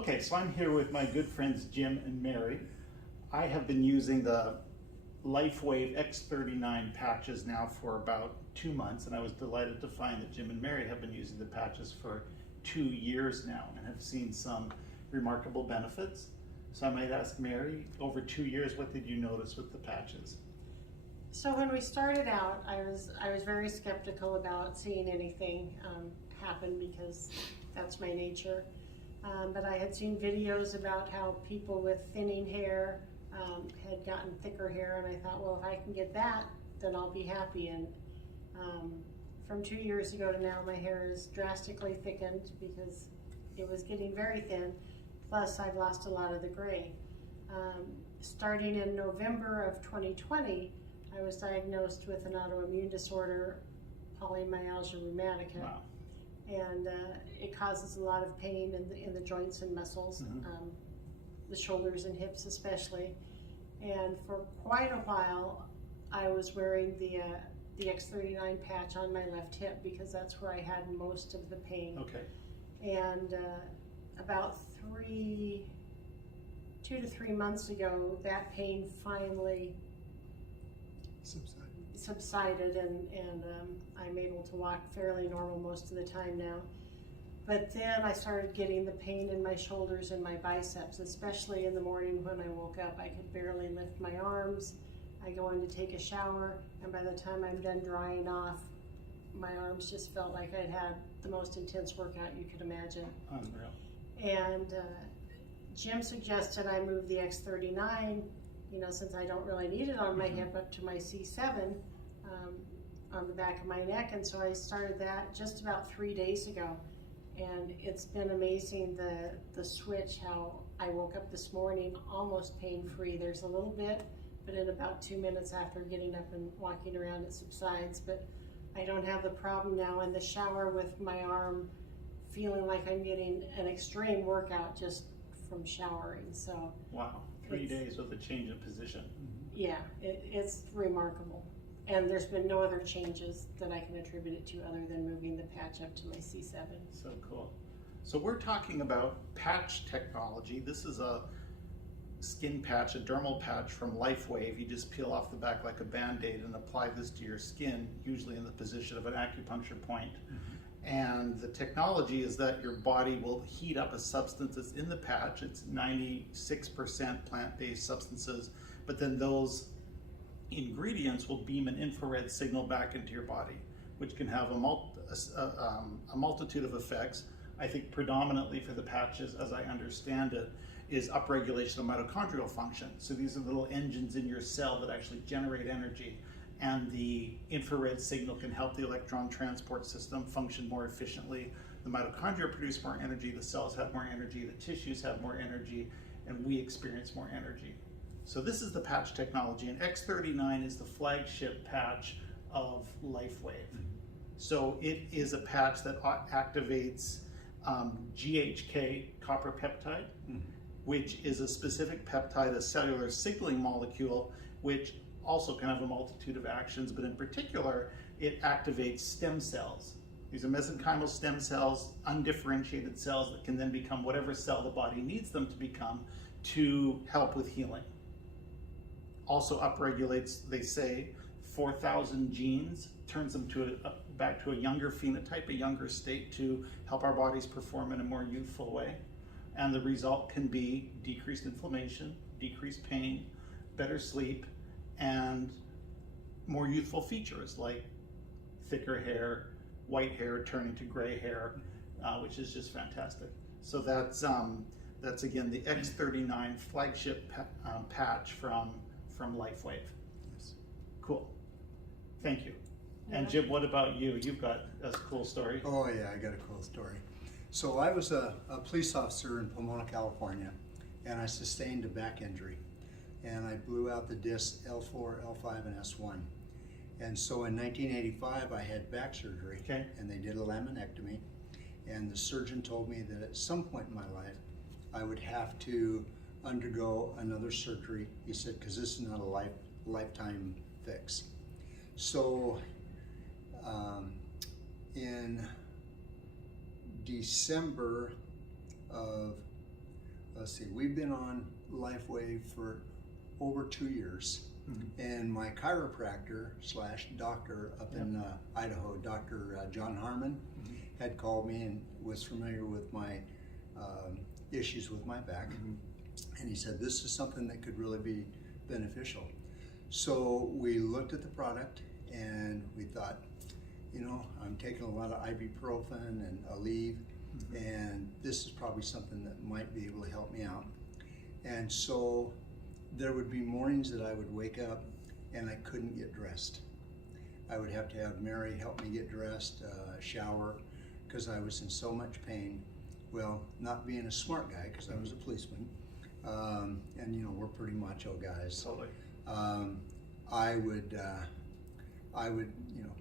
Okay, so I'm here with my good friends Jim and Mary. I have been using the LifeWave X39 patches now for about 2 months, and I was delighted to find that Jim and Mary have been using the patches for 2 years now and have seen some remarkable benefits. So I might ask Mary, over 2 years, what did you notice with the patches? So when we started out, I was very skeptical about seeing anything happen because that's my nature. But I had seen videos about how people with thinning hair had gotten thicker hair, and I thought, well, if I can get that, then I'll be happy. And from 2 years ago to now, my hair is drastically thickened because it was getting very thin. Plus, I've lost a lot of the gray. Starting in November of 2020, I was diagnosed with an autoimmune disorder, polymyalgia rheumatica. Wow. And it causes a lot of pain in the joints and muscles, the shoulders and hips especially. And for quite a while, I was wearing the X39 patch on my left hip because that's where I had most of the pain. Okay. And about 2 to 3 months ago, that pain finally subsided, and I'm able to walk fairly normal most of the time now. But then I started getting the pain in my shoulders and my biceps, especially in the morning when I woke up. I could barely lift my arms. I go in to take a shower, and by the time I'm done drying off, my arms just felt like I'd had the most intense workout you could imagine. Unreal. And Jim suggested I move the X39, since I don't really need it on my hip, up to my C7 on the back of my neck. And so I started that just about 3 days ago. And it's been amazing, the switch, how I woke up this morning almost pain-free. There's a little bit, but in about 2 minutes after getting up and walking around, it subsides. But I don't have the problem now in the shower with my arm feeling like I'm getting an extreme workout just from showering. So wow, 3 days with a change of position. Yeah, it's remarkable. And there's been no other changes that I can attribute it to other than moving the patch up to my C7. So cool. So we're talking about patch technology. This is a skin patch, a dermal patch from LifeWave. You just peel off the back like a Band-Aid and apply this to your skin, usually in the position of an acupuncture point. And the technology is that your body will heat up a substance that's in the patch. It's 96% plant-based substances, but then those ingredients will beam an infrared signal back into your body, which can have a multitude of effects. I think predominantly for the patches, as I understand it, is upregulation of mitochondrial function. So these are little engines in your cell that actually generate energy, and the infrared signal can help the electron transport system function more efficiently. The mitochondria produce more energy, the cells have more energy, the tissues have more energy, and we experience more energy. So this is the patch technology, and X39 is the flagship patch of LifeWave. So it is a patch that activates GHK copper peptide, which is a specific peptide, a cellular signaling molecule, which also can have a multitude of actions, but in particular, it activates stem cells. These are mesenchymal stem cells, undifferentiated cells that can then become whatever cell the body needs them to become to help with healing. Also upregulates, they say, 4,000 genes, turns them to back to a younger phenotype, a younger state, to help our bodies perform in a more youthful way. And the result can be decreased inflammation, decreased pain, better sleep, and more youthful features like thicker hair, white hair turning to gray hair, which is just fantastic. So that's again the X39 flagship patch from LifeWave. Yes. Cool. Thank you. And Jim, what about you? You've got a cool story. Oh yeah, I got a cool story. So I was a police officer in Pomona, California, and I sustained a back injury. And I blew out the discs L4, L5, and S1. And so in 1985, I had back surgery, and they did a laminectomy. And the surgeon told me that at some point in my life, I would have to undergo another surgery. He said, because this is not a lifetime fix. So in December of let's see, we've been on LifeWave for over 2 years. And my chiropractor slash doctor up in Idaho, Dr. John Harmon, had called me and was familiar with my issues with my back. And he said, this is something that could really be beneficial. So we looked at the product and we thought, you know, I'm taking a lot of ibuprofen and Aleve, and this is probably something that might be able to help me out. And so there would be mornings that I would wake up and I couldn't get dressed. I would have to have Mary help me get dressed, shower, because I was in so much pain. Well, not being a smart guy, because I was a policeman, and you know, we're pretty macho guys. Totally. I would, you know,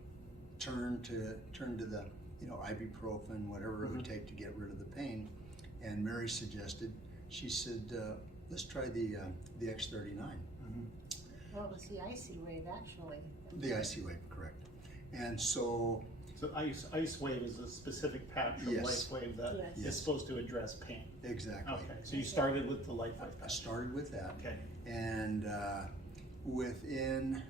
turn to the, you know, ibuprofen, whatever it would take to get rid of the pain. And Mary suggested, she said, let's try the X39. Well, it was the icy wave, actually. The icy wave, correct. And so Ice Wave is a specific patch from LifeWave that is supposed to address pain. Exactly. Okay, so you started with the LifeWave patch. I started with that. Okay. And within,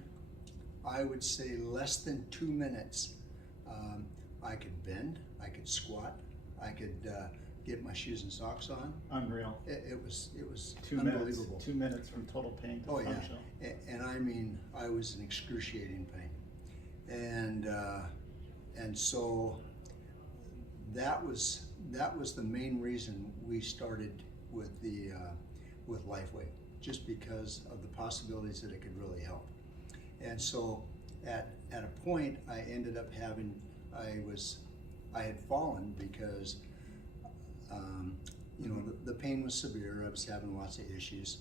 I would say, less than 2 minutes, I could bend, I could squat, I could get my shoes and socks on. Unreal. It was 2 unbelievable. minutes. 2 minutes from total pain to functional. Yeah. And I mean, I was in excruciating pain. And so that was the main reason we started with with LifeWave, just because of the possibilities that it could really help. And so at a point, I ended up having, I had fallen because you know, the pain was severe. I was having lots of issues,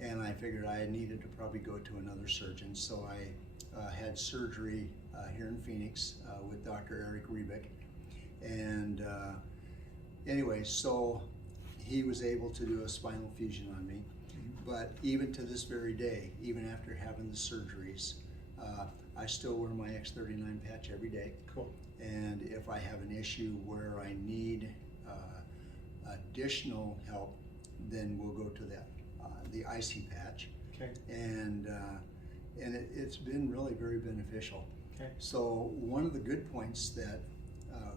and I figured I needed to probably go to another surgeon. So I had surgery here in Phoenix with Dr. Eric Rebick, and anyway, so he was able to do a spinal fusion on me. But even to this very day, even after having the surgeries, I still wear my X39 patch every day. Cool. And if I have an issue where I need additional help, then we'll go to that the icy patch. Okay. And it's been really very beneficial. Okay. So one of the good points that,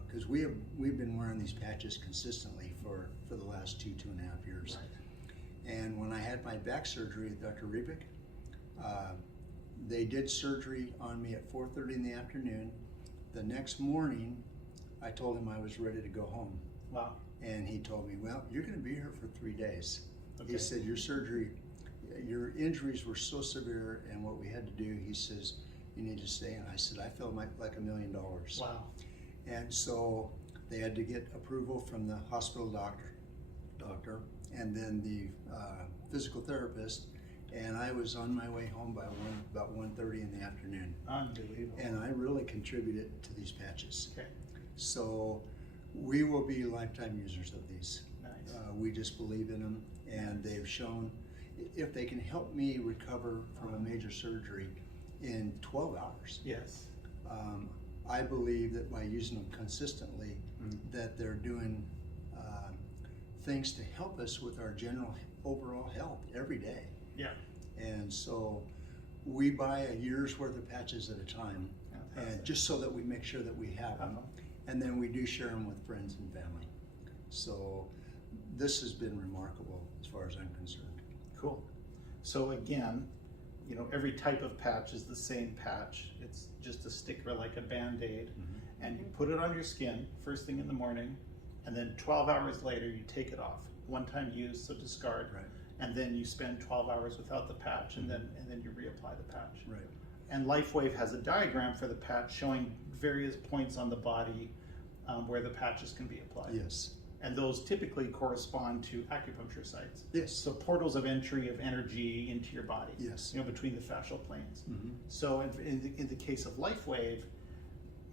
because we've been wearing these patches consistently for the last 2.5 years. Right. And when I had my back surgery with Dr. Rebick, they did surgery on me at 4:30 in the afternoon. The next morning, I told him I was ready to go home. Wow. And he told me, well, you're going to be here for 3 days. Okay. He said, your surgery, your injuries were so severe, and what we had to do, he says, you need to stay. And I said, I feel like $1 million. Wow. And so they had to get approval from the hospital doctor, and then the physical therapist. And I was on my way home by about 1:30 in the afternoon. Unbelievable. And I really contributed to these patches. Okay. So we will be lifetime users of these. Nice. We just believe in them, and they've shown if they can help me recover from a major surgery in 12 hours. Yes. I believe that by using them consistently, that they're doing things to help us with our general overall health every day. Yeah. And so we buy a year's worth of patches at a time, and just so that we make sure that we have them. And then we do share them with friends and family. So this has been remarkable as far as I'm concerned. Cool. So again, you know, every type of patch is the same patch. It's just a sticker like a Band-Aid, and you put it on your skin first thing in the morning, and then 12 hours later you take it off. One time use, so discard. Right. And then you spend 12 hours without the patch, and then you reapply the patch. Right. And LifeWave has a diagram for the patch showing various points on the body where the patches can be applied. Yes. And those typically correspond to acupuncture sites. Yes. So portals of entry of energy into your body. Yes. You know, between the fascial planes. So in the case of LifeWave,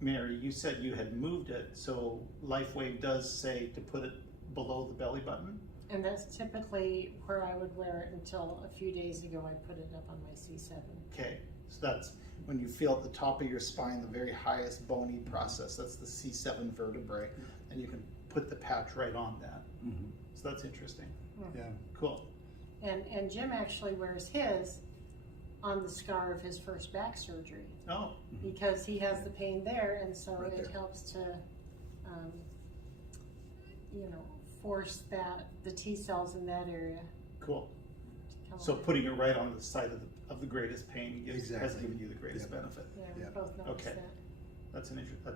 Mary, you said you had moved it. So LifeWave does say to put it below the belly button. And that's typically where I would wear it until a few days ago I put it up on my C7. Okay, so that's when you feel at the top of your spine, the very highest bony process. That's the C7 vertebrae, and you can put the patch right on that. Mm-hmm. So that's interesting. Yeah. Cool. And Jim actually wears his on the scar of his first back surgery Oh, because he has the pain there, and so Right it there. helps to, force the T cells in that area cool. to come So alive. putting it right on the site of the greatest pain has Exactly. given you the greatest Yep. benefit. Yeah, we Yeah. both noticed Okay. that. That's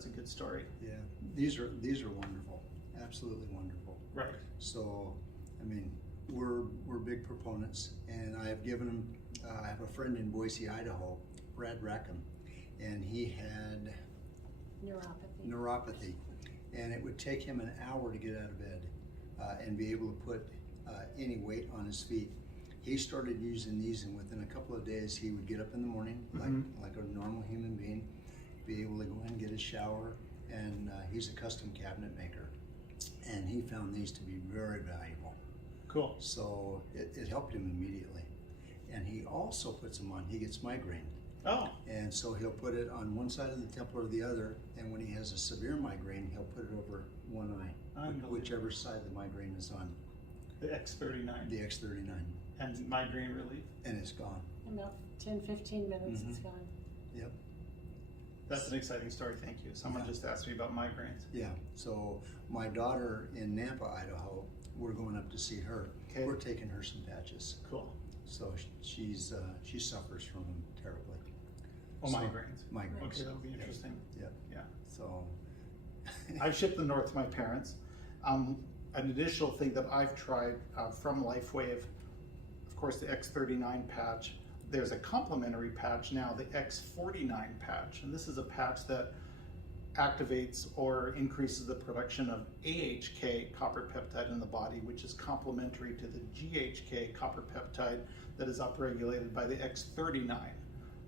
a good story. Yeah. These are wonderful. Absolutely wonderful. Right. So, I mean, we're big proponents, and I have given them. I have a friend in Boise, Idaho, Brad Rackham, and he had neuropathy, and it would take him an hour to get out of bed and be able to put any weight on his feet. He started using these, and within a couple of days, he would get up in the morning like a normal human being, be able to go in and get his shower, and he's a custom cabinet maker, and he found these to be very valuable. Cool. So it helped him immediately. And he also puts them on, he gets migraine. Oh, And so he'll put it on one side of the temple or the other, and when he has a severe migraine, he'll put it over one eye, Unbelievable. whichever side the migraine is on, the X39 the X39, and migraine relief. and it's gone. In about 10-15 minutes, it's Mhm. gone. Yep. That's an exciting story. Thank you. Someone Yeah. just asked me about migraines. Yeah, so my daughter in Nampa, Idaho, we're going up to see her. Okay. We're taking her some patches. Cool. So she suffers from them terribly. Oh, So- migraines. Migraines. Okay, that'll be interesting. Yep. Yeah. So. I've shipped them north to my parents. An additional thing that I've tried from LifeWave, of course, the X39 patch. There's a complementary patch now, the X49 patch, and this is a patch that activates or increases the production of AHK copper peptide in the body, which is complementary to the GHK copper peptide that is upregulated by the X39.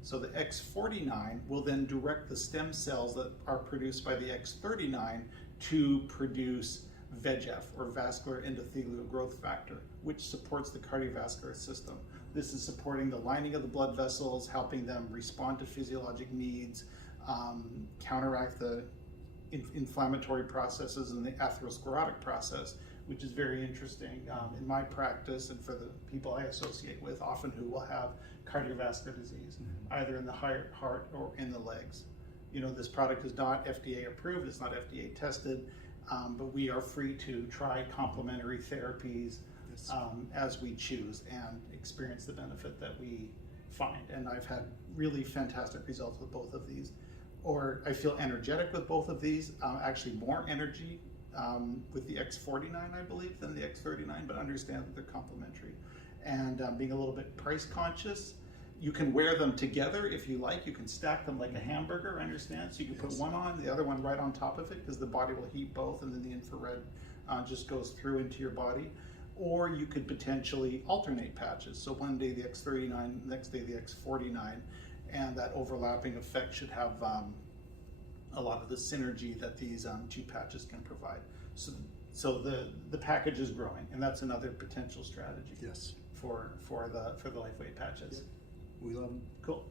So the X49 will then direct the stem cells that are produced by the X39 to produce VEGF, or vascular endothelial growth factor, which supports the cardiovascular system. This is supporting the lining of the blood vessels, helping them respond to physiologic needs, counteract the inflammatory processes and the atherosclerotic process, which is very interesting in my practice and for the people I associate with, often who will have cardiovascular disease, either in the heart or in the legs. You know, this product is not FDA approved, it's not FDA tested, but we are free to try complementary therapies as we choose and experience the benefit that we find. And I've had really fantastic results with both of these. Or I feel energetic with both of these, actually more energy with the X49, I believe, than the X39, but understand that they're complementary. And being a little bit price conscious, you can wear them together if you like. You can stack them like a hamburger, understand? So you can put one on, the other one right on top of it, because the body will heat both, and then the infrared just goes through into your body. Or you could potentially alternate patches. So one day the X39, next day the X49, and that overlapping effect should have a lot of the synergy that these two patches can provide. So the package is growing, and that's another potential strategy. Yes. For the LifeWave patches. We love them. Cool.